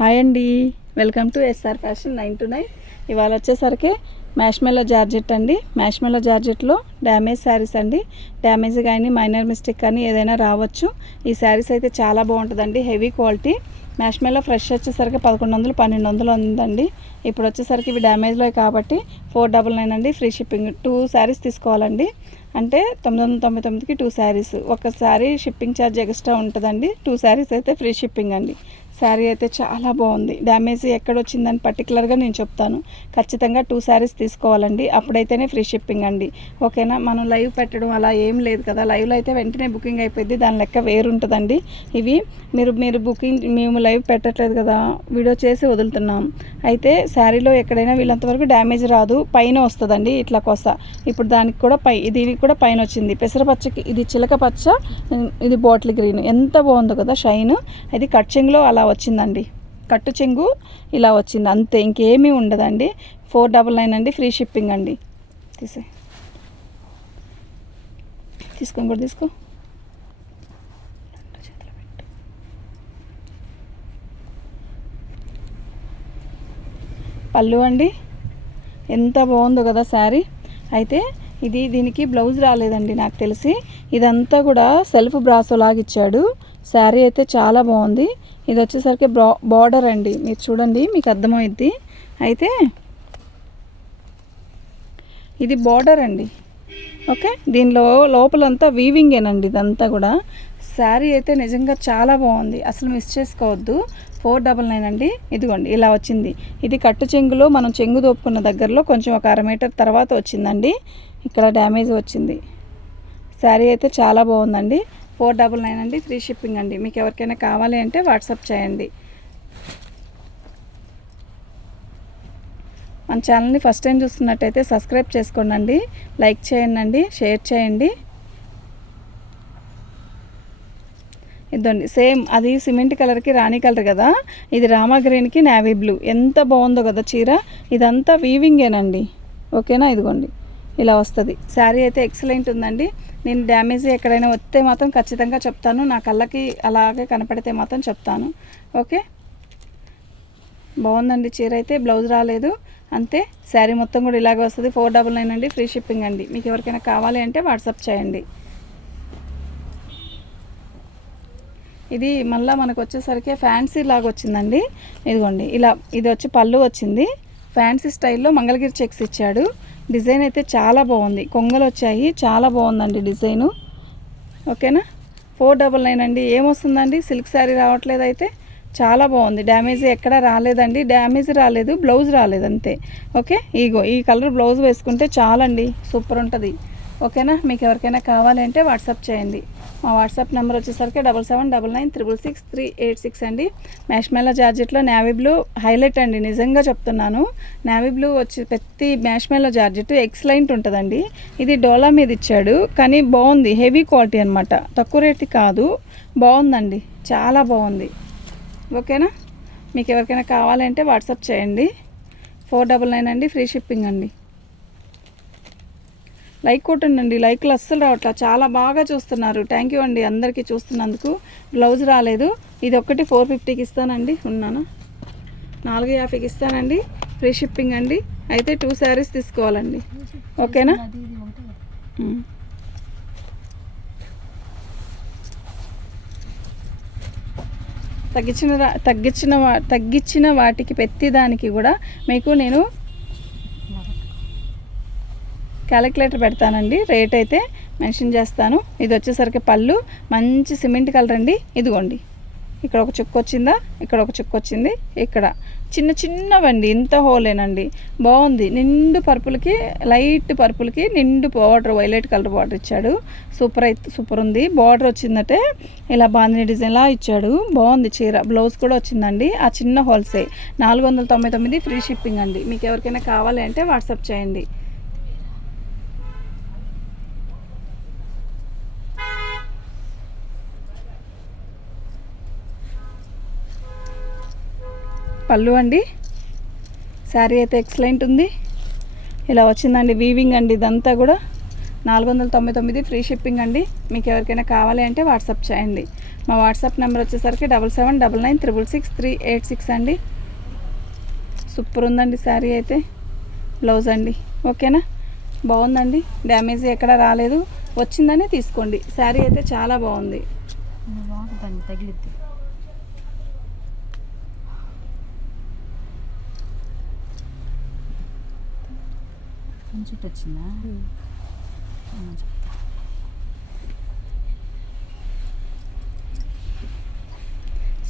Hi అండి, welcome to SR fashion 9 to 9. ఇవాళ వచ్చేసరికి మ్యాష్మెల్లో జార్జెట్ అండి. మ్యాష్మెల్లో జార్జెట్లో డ్యామేజ్ శారీస్ అండి. డ్యామేజ్ కానీ మైనర్ మిస్టేక్ కానీ ఏదైనా రావచ్చు. ఈ శారీస్ అయితే చాలా బాగుంటుందండి, హెవీ క్వాలిటీ. మ్యాష్మెల్లో ఫ్రెష్ వచ్చేసరికి 1100 1200 ఉందండి. ఇప్పుడు వచ్చేసరికి ఇవి డ్యామేజ్లో కాబట్టి 499 అండి, ఫ్రీ షిప్పింగ్. 2 శారీస్ తీసుకోవాలండి, అంటే 999కి 2 శారీస్. ఒక శారీ షిప్పింగ్ ఛార్జ్ ఎక్స్ట్రా ఉంటుందండి. 2 శారీస్ అయితే ఫ్రీ షిప్పింగ్ అండి. శారీ అయితే చాలా బాగుంది. డ్యామేజ్ ఎక్కడ వచ్చిందని పర్టికులర్గా నేను చెప్తాను. ఖచ్చితంగా 2 శారీస్ తీసుకోవాలండి, అప్పుడైతేనే ఫ్రీ షిప్పింగ్ అండి. ఓకేనా? మనం లైవ్ పెట్టడం అలా ఏం లేదు కదా. లైవ్లో అయితే వెంటనే బుకింగ్ అయిపోయింది, దాని లెక్క వేరుంటుందండి. ఇవి మీరు బుకింగ్, మేము లైవ్ పెట్టట్లేదు కదా, వీడియో చేసి వదులుతున్నాం. అయితే శారీలో ఎక్కడైనా వీళ్ళంతవరకు డ్యామేజ్ రాదు, పైన వస్తుందండి ఇట్లా కొస. ఇప్పుడు దానికి కూడా దీనికి కూడా పైన వచ్చింది. పెసరపచ్చకి ఇది చిలక పచ్చ, ఇది బాటిల్ గ్రీన్. ఎంత బాగుందో కదా షైన్. అది కట్ చెంగులో అలా వచ్చిందండి, కట్టు చెంగు ఇలా వచ్చింది, అంతే, ఇంకేమీ ఉండదండి. 499 అండి, ఫ్రీ షిప్పింగ్ అండి. తీసుకొని కూడా తీసుకో. పళ్ళు అండి, ఎంత బాగుందో కదా శారీ. అయితే దీనికి బ్లౌజ్ రాలేదండి నాకు తెలిసి. ఇదంతా కూడా సెల్ఫ్ బ్రాసో లాగా ఇచ్చాడు. శారీ అయితే చాలా బాగుంది. ఇది వచ్చేసరికి బార్డర్ అండి, మీరు చూడండి మీకు అర్థమైద్ది. అయితే ఇది బార్డర్ అండి, ఓకే. దీనిలో లోపలంతా వీవింగేనండి ఇదంతా కూడా. శారీ అయితే నిజంగా చాలా బాగుంది, అసలు మిస్ చేసుకోవద్దు. 499 అండి. ఇదిగోండి ఇలా వచ్చింది. ఇది కట్టు చెంగులో మనం చెంగు దోపుకున్న దగ్గరలో కొంచెం ఒక 1/2 మీటర్ తర్వాత వచ్చిందండి. ఇక్కడ డ్యామేజ్ వచ్చింది. శారీ అయితే చాలా బాగుందండి. 499 అండి, ఫ్రీ షిప్పింగ్ అండి. మీకు ఎవరికైనా కావాలి అంటే వాట్సాప్ చేయండి. మన ఛానల్ని ఫస్ట్ టైం చూస్తున్నట్టయితే సబ్స్క్రైబ్ చేసుకోండి, లైక్ చేయండి, షేర్ చేయండి. ఇదండి సేమ్, అది సిమెంట్ కలర్కి రాణి కలర్ కదా, ఇది రామా గ్రీన్కి నేవీ బ్లూ. ఎంత బాగుందో కదా చీర. ఇదంతా వీవింగేనండి, ఓకేనా? ఇదిగోండి ఇలా వస్తుంది. శారీ అయితే ఎక్సలెంట్ ఉందండి. నేను డ్యామేజ్ ఎక్కడైనా వస్తే మాత్రం ఖచ్చితంగా చెప్తాను, నా కళ్ళకి అలాగే కనపడితే మాత్రం చెప్తాను. ఓకే, బాగుందండి చీర అయితే. బ్లౌజ్ రాలేదు అంతే. శారీ మొత్తం కూడా ఇలాగే వస్తుంది. 499 అండి, ఫ్రీ షిప్పింగ్ అండి. మీకు ఎవరికైనా కావాలి అంటే వాట్సాప్ చేయండి. ఇది మళ్ళీ మనకు వచ్చేసరికి ఫ్యాన్సీ లాగా వచ్చిందండి. ఇదిగోండి ఇలా, ఇది వచ్చి పళ్ళు వచ్చింది. ఫ్యాన్సీ స్టైల్లో మంగళగిరి చెక్స్ ఇచ్చాడు. డిజైన్ అయితే చాలా బాగుంది, కొంగలు వచ్చాయి, చాలా బాగుందండి డిజైను. ఓకేనా? 499 అండి. ఏమొస్తుందండి, సిల్క్ శారీ రావట్లేదు. అయితే చాలా బాగుంది. డ్యామేజ్ ఎక్కడ రాలేదండి, డ్యామేజ్ రాలేదు, బ్లౌజ్ రాలేదు అంతే. ఓకే, ఈ కలర్ బ్లౌజ్ వేసుకుంటే చాలండి, సూపర్ ఉంటుంది. ఓకేనా? మీకు ఎవరికైనా కావాలి అంటే వాట్సాప్ చేయండి. మా వాట్సాప్ నెంబర్ వచ్చేసరికి 7799666386 అండి. మ్యాష్మెల్లో జార్జెట్లో నేవీ బ్లూ హైలైట్ అండి, నిజంగా చెప్తున్నాను. నేవీ బ్లూ వచ్చి ప్రతి మ్యాష్మెల్లో జార్జెట్ ఎక్సలెంట్ ఉంటుందండి. ఇది డోలా మీద ఇచ్చాడు, కానీ బాగుంది, హెవీ క్వాలిటీ అనమాట, తక్కువ రేట్ది కాదు, బాగుందండి, చాలా బాగుంది. ఓకేనా? మీకు ఎవరికైనా కావాలంటే వాట్సాప్ చేయండి. 499 అండి, ఫ్రీ షిప్పింగ్ అండి. లైక్ కొట్టండి, లైక్లు అస్సలు రావట్లా, చాలా బాగా చూస్తున్నారు. థ్యాంక్ యూ అండి అందరికీ చూస్తున్నందుకు. బ్లౌజ్ రాలేదు. ఇది ఒక్కటి 450కి ఇస్తానండి, ఉన్నానా 450కి ఇస్తానండి, ఫ్రీ షిప్పింగ్ అండి. అయితే 2 శారీస్ తీసుకోవాలండి, ఓకేనా? తగ్గించిన వాటికి ప్రతిదానికి కూడా మీకు నేను క్యాలిక్యులేటర్ పెడతానండి, రేట్ అయితే మెన్షన్ చేస్తాను. ఇది వచ్చేసరికి పళ్ళు మంచి సిమెంట్ కలర్ అండి. ఇదిగోండి, ఇక్కడ ఒక చుక్క వచ్చిందా, ఇక్కడ ఒక చుక్క వచ్చింది, ఇక్కడ చిన్నవండి, ఇంత హోలేనండి. బాగుంది. నిండు పర్పుల్కి, లైట్ పర్పుల్కి నిండు బార్డర్, వైలెట్ కలర్ బార్డర్ ఇచ్చాడు. సూపర్ ఉంది. బార్డర్ వచ్చిందంటే ఇలా బాందిని డిజైన్లా ఇచ్చాడు, బాగుంది చీర. బ్లౌజ్ కూడా వచ్చిందండి, ఆ చిన్న హోల్సే. 499 ఫ్రీ షిప్పింగ్ అండి. మీకు ఎవరికైనా కావాలి అంటే వాట్సాప్ చేయండి. పళ్ళు అండి, శారీ అయితే ఎక్సలెంట్ ఉంది, ఇలా వచ్చిందండి, వీవింగ్ అండి. ఇదంతా కూడా 499 ఫ్రీ షిప్పింగ్ అండి. మీకు ఎవరికైనా కావాలి అంటే వాట్సాప్ చేయండి. మా వాట్సాప్ నెంబర్ వచ్చేసరికి 7799966386 అండి. సూపర్ ఉందండి శారీ అయితే. బ్లౌజ్ అండి, ఓకేనా, బాగుందండి, డ్యామేజ్ ఎక్కడ రాలేదు, వచ్చిందని తీసుకోండి. శారీ అయితే చాలా బాగుంది. తగిలిద్ది మంచి వచ్చిందా?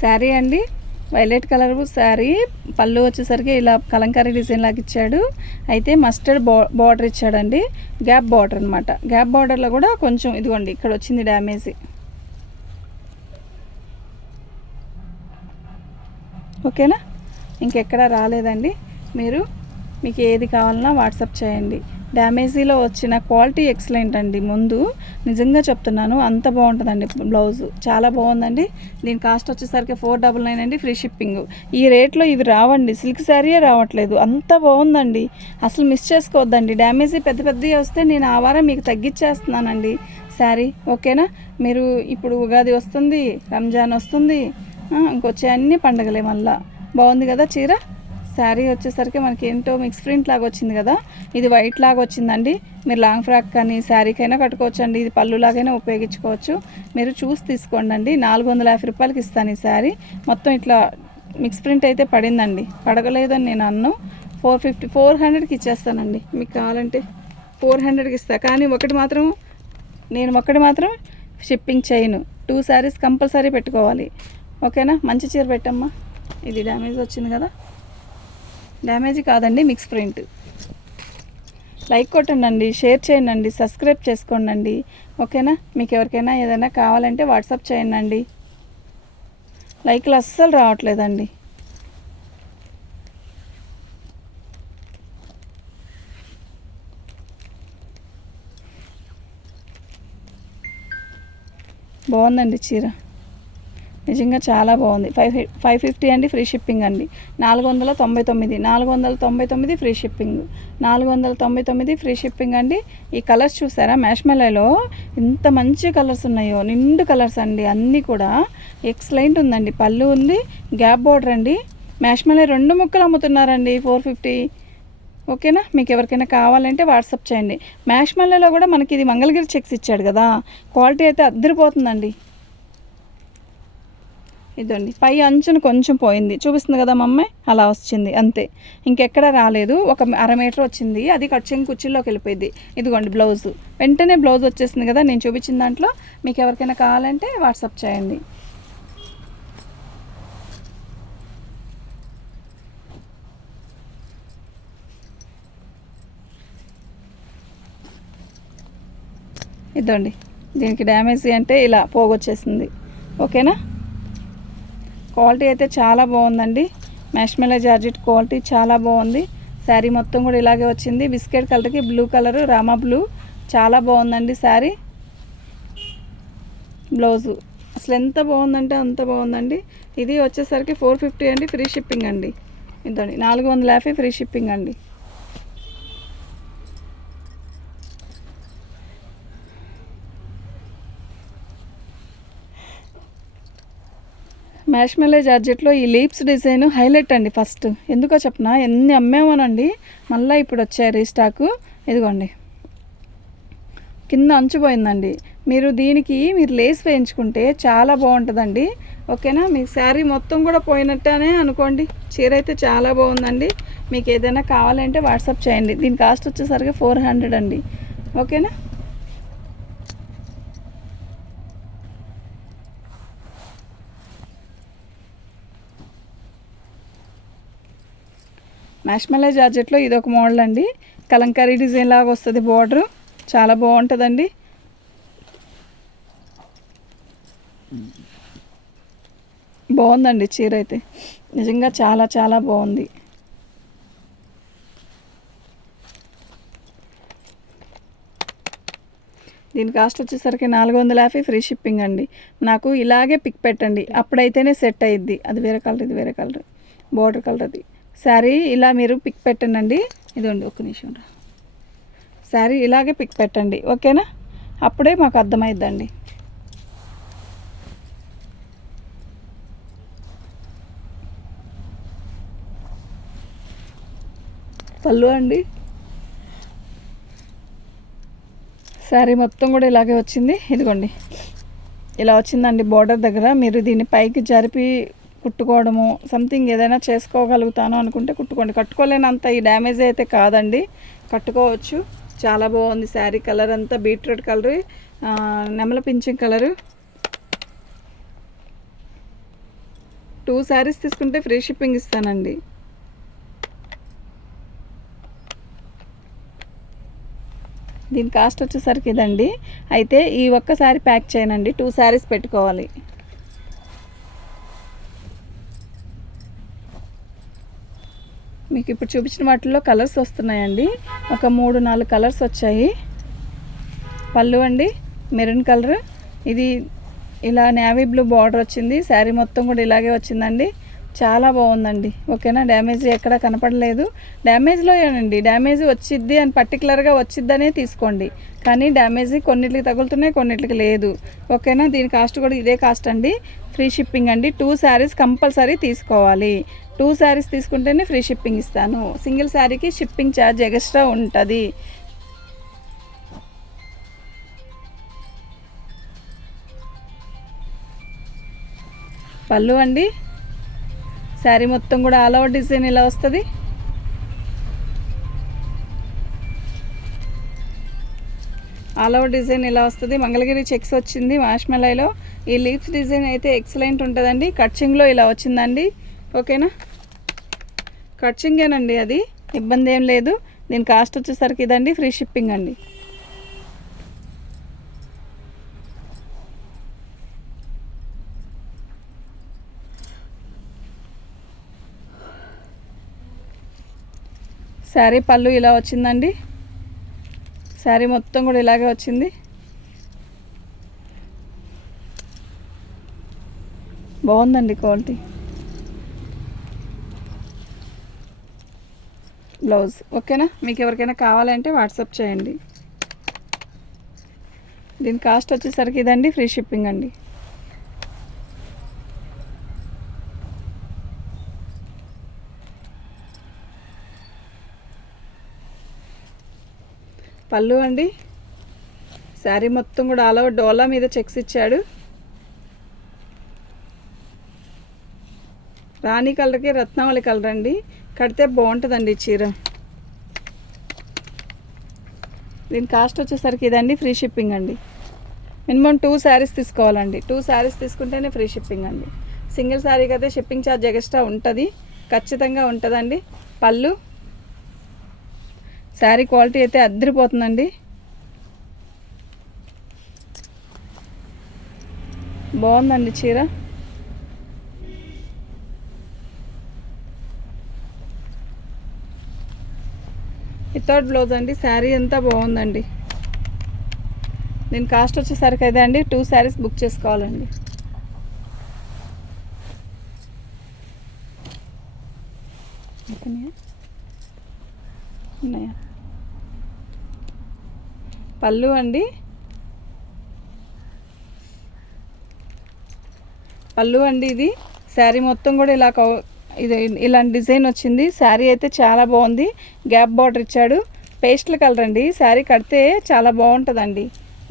శారీ అండి వైలెట్ కలర్ శారీ, పళ్ళు వచ్చేసరికి ఇలా కలంకారీ డిజైన్ లాగా ఇచ్చాడు. అయితే మస్టర్డ్ బార్డర్ ఇచ్చాడండి, గ్యాప్ బార్డర్ అనమాట. గ్యాప్ బార్డర్లో కూడా కొంచెం ఇదిగోండి ఇక్కడ వచ్చింది డ్యామేజ్, ఓకేనా, ఇంకెక్కడ రాలేదండి. మీకు ఏది కావాలన్నా వాట్సాప్ చేయండి. డ్యామేజీలో వచ్చిన క్వాలిటీ ఎక్సలెంట్ అండి. ముందు నిజంగా చెప్తున్నాను, అంత బాగుంటుందండి. బ్లౌజ్ చాలా బాగుందండి. దీని కాస్ట్ వచ్చేసరికి 499 అండి, ఫ్రీ షిప్పింగ్. ఈ రేట్లో ఇవి రావండి, సిల్క్ శారీయే రావట్లేదు, అంత బాగుందండి. అసలు మిస్ చేసుకోవద్దండి. డ్యామేజీ పెద్ద పెద్దవి వస్తే నేను ఆ వారం మీకు తగ్గించేస్తున్నానండి శారీ, ఓకేనా. మీరు ఇప్పుడు ఉగాది వస్తుంది, రంజాన్ వస్తుంది, ఇంకొచ్చే అన్ని పండగలే. మళ్ళీ బాగుంది కదా చీర. శారీ వచ్చేసరికి మనకి ఏంటో మిక్స్ ప్రింట్ లాగా వచ్చింది కదా, ఇది వైట్ లాగా వచ్చిందండి. మీరు లాంగ్ ఫ్రాక్ కానీ శారీకైనా కట్టుకోవచ్చు అండి. ఇది పళ్ళు లాగైనా ఉపయోగించుకోవచ్చు. మీరు చూసి తీసుకోండి అండి. 450 రూపాయలకి ఇస్తాను ఈ శారీ. మొత్తం ఇట్లా మిక్స్ ప్రింట్ అయితే పడిందండి, పడగలేదని నేను అన్ను. 400కి ఇచ్చేస్తానండి. మీకు కావాలంటే 400కి ఇస్తాను. కానీ నేను ఒకటి మాత్రం షిప్పింగ్ చేయను. 2 శారీస్ కంపల్సరీ పెట్టుకోవాలి, ఓకేనా. మంచి చీర పెట్టమ్మా. ఇది డ్యామేజ్ వచ్చింది కదా, డ్యామేజ్ కాదండి, మిక్స్ ప్రింట్. లైక్ కొట్టండి, షేర్ చేయండి, సబ్స్క్రైబ్ చేసుకోండి, ఓకేనా. మీకు ఎవరికైనా ఏదైనా కావాలంటే వాట్సాప్ చేయండి. లైక్లు అస్సలు రావట్లేదండి. బాగుందండి చీర, నిజంగా చాలా బాగుంది. 550 అండి, ఫ్రీ షిప్పింగ్ అండి. 499 ఫ్రీ షిప్పింగ్, 499 ఫ్రీ షిప్పింగ్ అండి. ఈ కలర్స్ చూసారా, మ్యాష్మెల్లో ఇంత మంచి కలర్స్ ఉన్నాయో, నిండు కలర్స్ అండి, అన్నీ కూడా ఎక్సలెంట్ ఉందండి. పళ్ళు ఉంది, గ్యాప్ బార్డర్ అండి. మ్యాష్మెల్లో 2 ముక్కలు అమ్ముతున్నారండి 450, ఓకేనా. మీకు ఎవరికైనా కావాలంటే వాట్సాప్ చేయండి. మ్యాష్మెల్లో కూడా మనకి ఇది మంగళగిరి చెక్స్ ఇచ్చాడు కదా, క్వాలిటీ అయితే అద్దరిపోతుందండి. ఇదండి పై అంచును కొంచెం పోయింది, చూపిస్తుంది కదా మమ్మీ, అలా వచ్చింది అంతే, ఇంకెక్కడ రాలేదు. ఒక 1/2 మీటర్ వచ్చింది, అది కట్చింగ్ కుర్చీలోకి వెళ్ళిపోయింది. ఇదిగోండి బ్లౌజ్, వెంటనే బ్లౌజ్ వచ్చేసింది కదా నేను చూపించిన దాంట్లో. మీకు ఎవరికైనా కావాలంటే వాట్సాప్ చేయండి. ఇదండి, దీనికి డ్యామేజ్ అంటే ఇలా పోగొచ్చేసింది, ఓకేనా. క్వాలిటీ అయితే చాలా బాగుందండి. మ్యాష్మెల్లో జార్జెట్ క్వాలిటీ చాలా బాగుంది. శారీ మొత్తం కూడా ఇలాగే వచ్చింది, బిస్కెట్ కలర్కి బ్లూ కలరు, రామా బ్లూ, చాలా బాగుందండి శారీ. బ్లౌజు అసలు ఎంత బాగుందంటే అంత బాగుందండి. ఇది వచ్చేసరికి 450 అండి, ఫ్రీ షిప్పింగ్ అండి. ఇదండి 450 ఫ్రీ షిప్పింగ్ అండి. మ్యాష్మెల్లో జార్జెట్లో ఈ లీప్స్ డిజైన్ హైలైట్ అండి. ఫస్ట్ ఎందుకో చెప్పనా, ఎన్ని అమ్మేమోనండి, మళ్ళీ ఇప్పుడు వచ్చాయి రీస్టాకు. ఇదిగోండి కింద అంచుపోయిందండి. దీనికి మీరు లేస్ వేయించుకుంటే చాలా బాగుంటుందండి, ఓకేనా. మీ శారీ మొత్తం కూడా పోయినట్టనే అనుకోండి. చీర అయితే చాలా బాగుందండి. మీకు ఏదైనా కావాలంటే వాట్సాప్ చేయండి. దీని కాస్ట్ వచ్చేసరికి 400 అండి, ఓకేనా. మ్యాష్మెల్లో జార్జెట్లో ఇది ఒక మోడల్ అండి, కలంకారీ డిజైన్ లాగా వస్తుంది బార్డరు, చాలా బాగుంటుందండి. బాగుందండి చీర అయితే, నిజంగా చాలా చాలా బాగుంది. దీని కాస్ట్ వచ్చేసరికి 450 ఫ్రీ షిప్పింగ్ అండి. నాకు ఇలాగే పిక్ పెట్టండి, అప్పుడైతేనే సెట్ అయ్యిద్ది. అది వేరే కలర్, ఇది వేరే కలర్, బార్డర్ కలర్ అది. శారీ ఇలా మీరు పిక్ పెట్టండి. ఇదండి ఒక్క నిమిషం, శారీ ఇలాగే పిక్ పెట్టండి, ఓకేనా. అప్పుడే మాకు అర్థమైద్దండి. పళ్ళు అండి, శారీ మొత్తం కూడా ఇలాగే వచ్చింది. ఇదిగోండి ఇలా వచ్చిందండి బోర్డర్ దగ్గర. మీరు దీన్ని పైకి జరిపి కుట్టుకోవడము సంథింగ్ ఏదైనా చేసుకోగలుగుతాను అనుకుంటే కుట్టుకోండి. కట్టుకోలేనంత ఈ డ్యామేజ్ అయితే కాదండి, కట్టుకోవచ్చు. చాలా బాగుంది శారీ. కలర్ అంతా బీట్రూట్ కలరు, నెమల పింఛన్ కలరు. 2 శారీస్ తీసుకుంటే ఫ్రీ షిప్పింగ్ ఇస్తానండి. దీని కాస్ట్ వచ్చేసరికి ఇదండి. అయితే ఈ ఒక్కసారి ప్యాక్ చేయనండి, 2 శారీస్ పెట్టుకోవాలి. మీకు ఇప్పుడు చూపించిన వాటిల్లో కలర్స్ వస్తున్నాయండి. ఒక 3-4 కలర్స్ వచ్చాయి. పళ్ళు అండి మెరూన్ కలర్, ఇది ఇలా నేవీ బ్లూ బార్డర్ వచ్చింది. శారీ మొత్తం కూడా ఇలాగే వచ్చిందండి. చాలా బాగుందండి. ఓకేనా, డ్యామేజ్ ఎక్కడ కనపడలేదు. డ్యామేజ్లో ఏనండి, డ్యామేజ్ వచ్చిద్ది అని పర్టికులర్గా వచ్చిద్దనే తీసుకోండి. కానీ డ్యామేజ్ కొన్నిటికి తగులుతున్నాయి, కొన్నిటికి లేదు. ఓకేనా, దీని కాస్ట్ కూడా ఇదే కాస్ట్ అండి. ఫ్రీ షిప్పింగ్ అండి. 2 శారీస్ కంపల్సరీ తీసుకోవాలి. 2 శారీస్ తీసుకుంటేనే ఫ్రీ షిప్పింగ్ ఇస్తాను. సింగిల్ శారీకి షిప్పింగ్ ఛార్జ్ ఎక్స్ట్రా ఉంటుంది. పళ్ళు అండి, శారీ మొత్తం కూడా ఆల్ ఓవర్ డిజైన్ ఇలా వస్తుంది. ఆల్ ఓవర్ డిజైన్ ఇలా వస్తుంది. మంగళగిరి చెక్స్ వచ్చింది మాష్మెలైలో. ఈ లీవ్స్ డిజైన్ అయితే ఎక్సలెంట్ ఉంటుందండి. కట్చింగ్లో ఇలా వచ్చిందండి. ఓకేనా, కట్చింగేనండి, అది ఇబ్బంది ఏం లేదు. దీని కాస్ట్ వచ్చేసరికి ఇదండి. ఫ్రీ షిప్పింగ్ అండి. శారీ పళ్ళు ఇలా వచ్చిందండి. శారీ మొత్తం కూడా ఇలాగే వచ్చింది. బాగుందండి క్వాలిటీ. బ్లౌజ్ ఓకేనా. మీకు ఎవరికైనా కావాలంటే వాట్సాప్ చేయండి. దీని కాస్ట్ వచ్చేసరికి ఇదండి. ఫ్రీ షిప్పింగ్ అండి. పళ్ళు అండి, శారీ మొత్తం కూడా ఆల్ ఓవర్ డోలా మీద చెక్స్ ఇచ్చాడు. రాణి కలర్కి రత్నావళి కలర్ అండి. కడితే బాగుంటుందండి ఈ చీర. దీని కాస్ట్ వచ్చేసరికి ఇదండి. ఫ్రీ షిప్పింగ్ అండి. మినిమం 2 శారీస్ తీసుకోవాలండి. 2 శారీస్ తీసుకుంటేనే ఫ్రీ షిప్పింగ్ అండి. సింగిల్ శారీకి అయితే షిప్పింగ్ ఛార్జ్ ఎక్స్ట్రా ఉంటుంది, ఖచ్చితంగా ఉంటుందండి. పళ్ళు, శారీ క్వాలిటీ అయితే అద్దరిపోతుందండి. బాగుందండి చీర. వితౌట్ బ్లౌజ్ అండి. శారీ అంతా బాగుందండి. దీని కాస్ట్ వచ్చేసరికి అయితే అండి 2 శారీస్ బుక్ చేసుకోవాలండి. ఉన్నాయా? పళ్ళు అండి, పళ్ళు అండి, ఇది శారీ మొత్తం కూడా ఇలా ఇది ఇలాంటి డిజైన్ వచ్చింది. శారీ అయితే చాలా బాగుంది. గ్యాప్ బార్డర్ ఇచ్చాడు. పేస్టల్ కలర్ అండి. శారీ కడితే చాలా బాగుంటుందండి.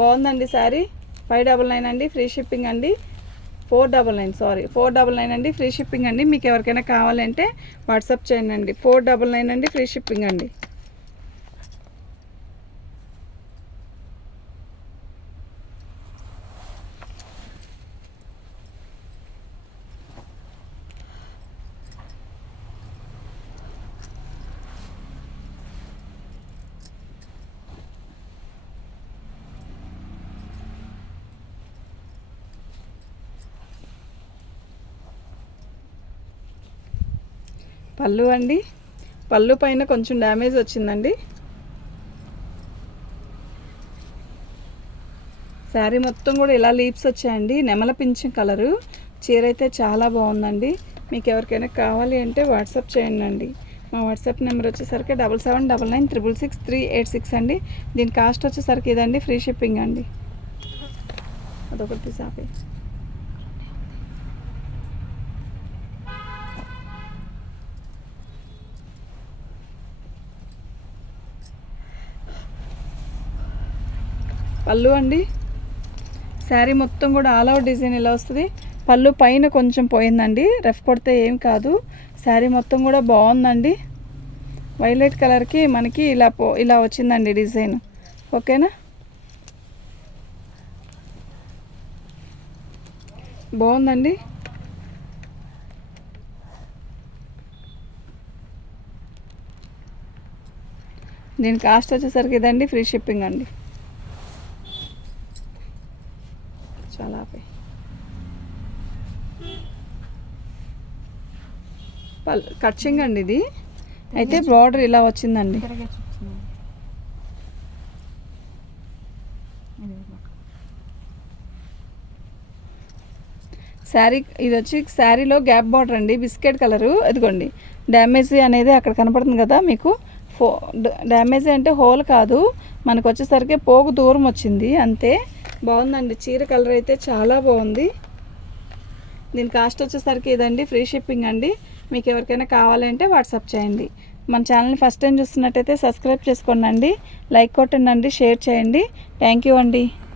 బాగుందండి శారీ. 599 అండి. ఫ్రీ షిప్పింగ్ అండి. 499 అండి. ఫ్రీ షిప్పింగ్ అండి. మీకు ఎవరికైనా కావాలంటే వాట్సాప్ చేయండి అండి. 499 అండి. ఫ్రీ షిప్పింగ్ అండి. పళ్ళు అండి, పళ్ళు పైన కొంచెం డ్యామేజ్ వచ్చిందండి. శారీ మొత్తం కూడా ఇలా లీప్స్ వచ్చాయండి. నెమల పింఛం కలరు. చీర అయితే చాలా బాగుందండి. మీకు ఎవరికైనా కావాలి అంటే వాట్సాప్ చేయండి అండి. మా వాట్సాప్ నెంబర్ వచ్చేసరికి 7799666386 అండి. దీని కాస్ట్ వచ్చేసరికి ఇదండి. ఫ్రీ షిప్పింగ్ అండి. అదొకటి సాపే. పళ్ళు అండి. శారీ మొత్తం కూడా ఆల్ ఓవర్ డిజైన్ ఇలా వస్తుంది. పళ్ళు పైన కొంచెం పోయిందండి, రఫ్ కొడితే ఏం కాదు. శారీ మొత్తం కూడా బాగుందండి. వైలెట్ కలర్కి మనకి ఇలా వచ్చిందండి డిజైన్. ఓకేనా, బాగుందండి. దీని కాస్ట్ వచ్చేసరికి ఇదండి, ఫ్రీ షిప్పింగ్ అండి. చాలా కట్చింగ్ అండి ఇది. అయితే బార్డర్ ఇలా వచ్చిందండి. తిరగే చూపించింది. శారీ ఇది వచ్చి శారీలో గ్యాప్ బార్డర్ అండి, బిస్కెట్ కలరు. ఇదిగోండి డ్యామేజ్ అనేది అక్కడ కనపడుతుంది కదా మీకు. డ్యామేజ్ అంటే హోల్ కాదు, మనకు వచ్చేసరికి పోగు దూరం వచ్చింది అంతే. బాగుందండి చీర. కలర్ అయితే చాలా బాగుంది. దీని కాస్ట్ వచ్చేసరికి ఇదండి, ఫ్రీ షిప్పింగ్ అండి. మీకు ఎవరికైనా కావాలంటే వాట్సాప్ చేయండి. మన ఛానల్ని ఫస్ట్ టైం చూస్తున్నట్టయితే సబ్స్క్రైబ్ చేసుకోండి, లైక్ కొట్టండి, షేర్ చేయండి. థ్యాంక్ యూ అండి.